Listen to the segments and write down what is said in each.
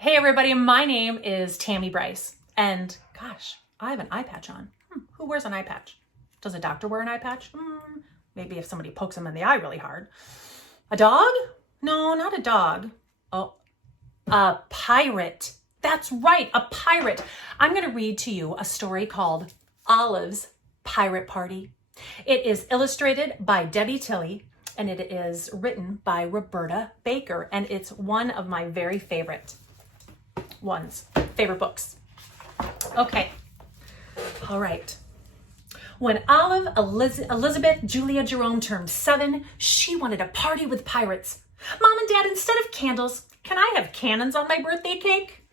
Hey everybody, my name is Tammy Brice, and gosh, I have an eye patch on. Who wears an eye patch? Does a doctor wear an eye patch? Maybe if somebody pokes them in the eye really hard. A dog? No, not a dog. Oh, a pirate. That's right, a pirate. I'm going to read to you a story called Olive's Pirate Party. It is illustrated by Debbie Tilley, and it is written by Roberta Baker, and it's one of my very favorite books. Okay. All right. When Olive Elizabeth Julia Jerome turned 7, she wanted a party with pirates. Mom and Dad, instead of candles, can I have cannons on my birthday cake?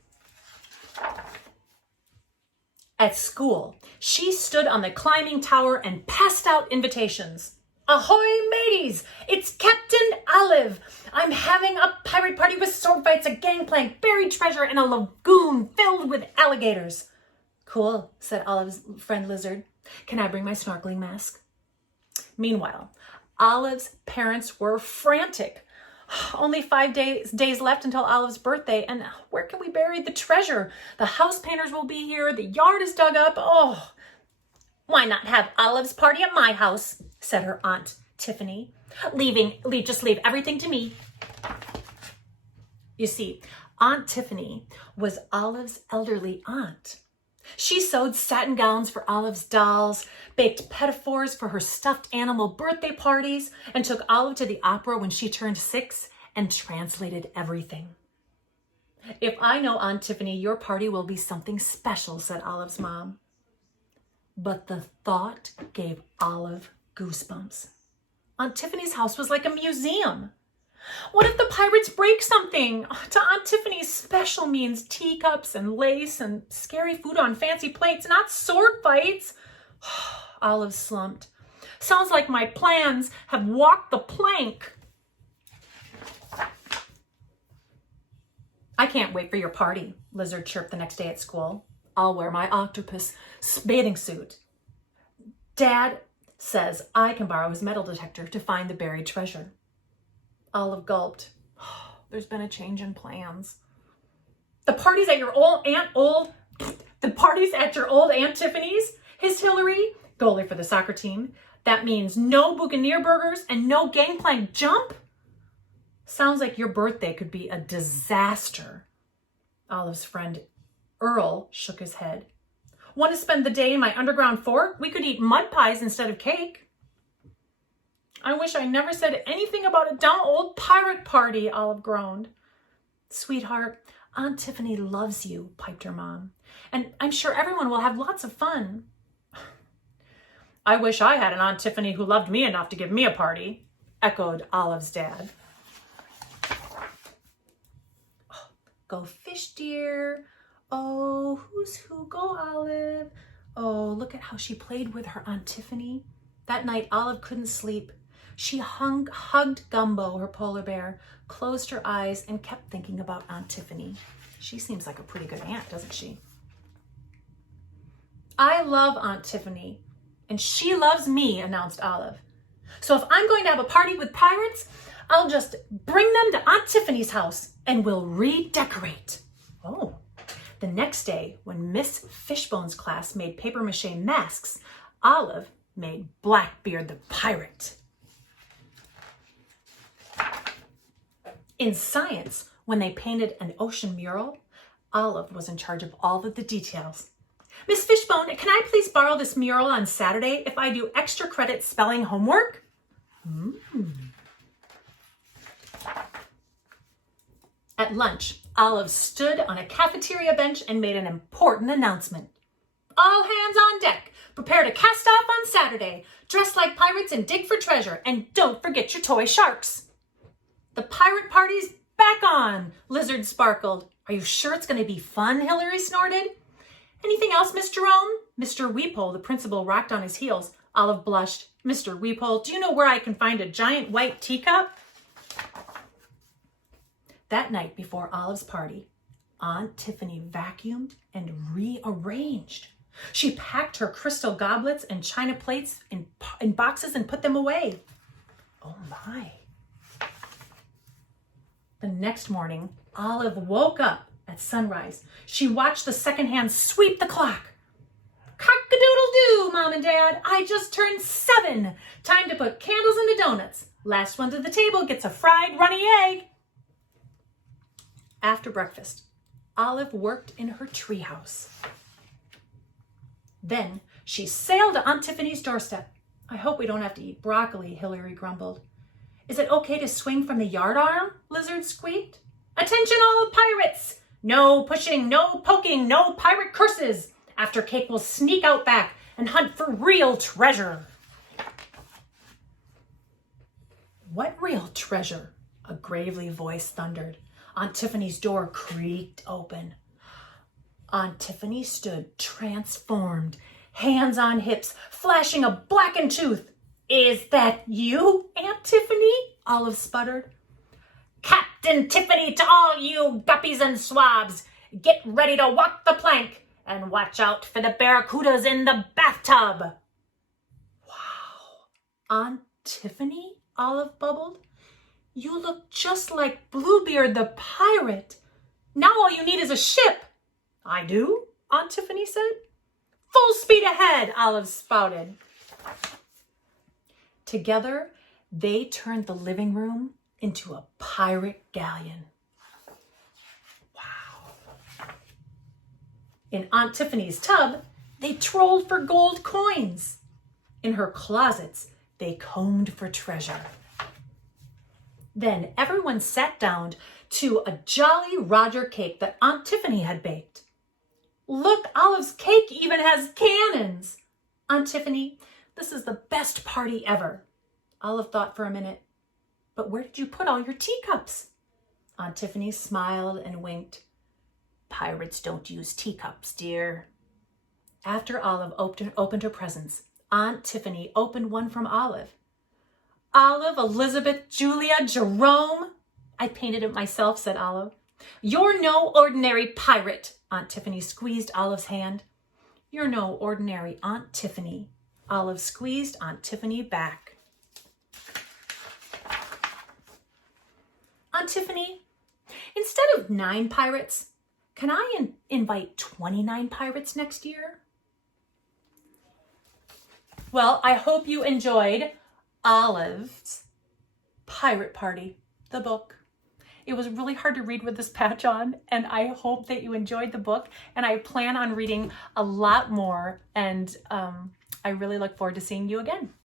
At school, she stood on the climbing tower and passed out invitations. Ahoy, mateys! It's Captain Olive. I'm having a pirate party with sword fights, a gangplank, buried treasure, and a lagoon filled with alligators. Cool, said Olive's friend Lizard. Can I bring my snorkeling mask? Meanwhile, Olive's parents were frantic. Only 5 days left until Olive's birthday, and where can we bury the treasure? The house painters will be here. The yard is dug up. Oh, why not have Olive's party at my house, said her Aunt Tiffany. Just leave everything to me. You see, Aunt Tiffany was Olive's elderly aunt. She sewed satin gowns for Olive's dolls, baked pinafores for her stuffed animal birthday parties, and took Olive to the opera when she turned 6 and translated everything. If I know Aunt Tiffany, your party will be something special, said Olive's mom. But the thought gave Olive goosebumps. Aunt Tiffany's house was like a museum. What if the pirates break something? To Aunt Tiffany, special means teacups and lace and scary food on fancy plates, not sword fights. Olive slumped. Sounds like my plans have walked the plank. I can't wait for your party, Lizard chirped the next day at school. I'll wear my octopus bathing suit. Dad says I can borrow his metal detector to find the buried treasure. Olive gulped. There's been a change in plans. The parties at your old Aunt Tiffany's? Hissed Hillary, goalie for the soccer team. That means no Buccaneer burgers and no gangplank jump? Sounds like your birthday could be a disaster. Olive's friend Earl shook his head. Want to spend the day in my underground fort? We could eat mud pies instead of cake. I wish I never said anything about a dumb old pirate party, Olive groaned. Sweetheart, Aunt Tiffany loves you, piped her mom. And I'm sure everyone will have lots of fun. I wish I had an Aunt Tiffany who loved me enough to give me a party, echoed Olive's dad. Oh, go fish, dear. Oh, who's who? Go, Olive. Oh, look at how she played with her Aunt Tiffany. That night, Olive couldn't sleep. She hugged Gumbo, her polar bear, closed her eyes, and kept thinking about Aunt Tiffany. She seems like a pretty good aunt, doesn't she? I love Aunt Tiffany, and she loves me, announced Olive. So if I'm going to have a party with pirates, I'll just bring them to Aunt Tiffany's house, and we'll redecorate. Oh. The next day, when Miss Fishbone's class made papier-mâché masks, Olive made Blackbeard the pirate. In science, when they painted an ocean mural, Olive was in charge of all of the details. Miss Fishbone, can I please borrow this mural on Saturday if I do extra credit spelling homework? At lunch, Olive stood on a cafeteria bench and made an important announcement. All hands on deck. Prepare to cast off on Saturday. Dress like pirates and dig for treasure. And don't forget your toy sharks. The pirate party's back on, Lizard sparkled. Are you sure it's going to be fun, Hillary snorted. Anything else, Miss Jerome? Mr. Weeple, the principal, rocked on his heels. Olive blushed. Mr. Weeple, do you know where I can find a giant white teacup? That night before Olive's party, Aunt Tiffany vacuumed and rearranged. She packed her crystal goblets and china plates in boxes and put them away. Oh my. The next morning, Olive woke up at At sunrise, she watched the second hand sweep the clock. Cock-a-doodle-doo, Mom and Dad. I just turned 7. Time to put candles into donuts. Last one to the table gets a fried runny egg. After breakfast, Olive worked in her treehouse. Then she sailed to Aunt Tiffany's doorstep. I hope we don't have to eat broccoli, Hillary grumbled. Is it okay to swing from the yardarm? Lizard squeaked. Attention all pirates! No pushing, no poking, no pirate curses. After Cake will sneak out back and hunt for real treasure. What real treasure? A gravely voice thundered. Aunt Tiffany's door creaked open. Aunt Tiffany stood transformed, hands on hips, flashing a blackened tooth. Is that you, Aunt Tiffany? Olive sputtered. Captain Tiffany to all you guppies and swabs. Get ready to walk the plank and watch out for the barracudas in the bathtub. Wow, Aunt Tiffany? Olive bubbled. You look just like Bluebeard the pirate. Now all you need is a ship. I do, Aunt Tiffany said. Full speed ahead, Olive spouted. Together, they turned the living room into a pirate galleon. Wow. In Aunt Tiffany's tub, they trolled for gold coins. In her closets, they combed for treasure. Then everyone sat down to a Jolly Roger cake that Aunt Tiffany had baked. Look, Olive's cake even has cannons. Aunt Tiffany, this is the best party ever. Olive thought for a minute. But where did you put all your teacups? Aunt Tiffany smiled and winked. Pirates don't use teacups, dear. After Olive opened her presents, Aunt Tiffany opened one from Olive. Olive, Elizabeth, Julia, Jerome. I painted it myself, said Olive. You're no ordinary pirate. Aunt Tiffany squeezed Olive's hand. You're no ordinary Aunt Tiffany. Olive squeezed Aunt Tiffany back. Aunt Tiffany, instead of 9 pirates, can I invite 29 pirates next year? Well, I hope you enjoyed Olive's Pirate Party, the book. It was really hard to read with this patch on, and I hope that you enjoyed the book, and I plan on reading a lot more, and I really look forward to seeing you again.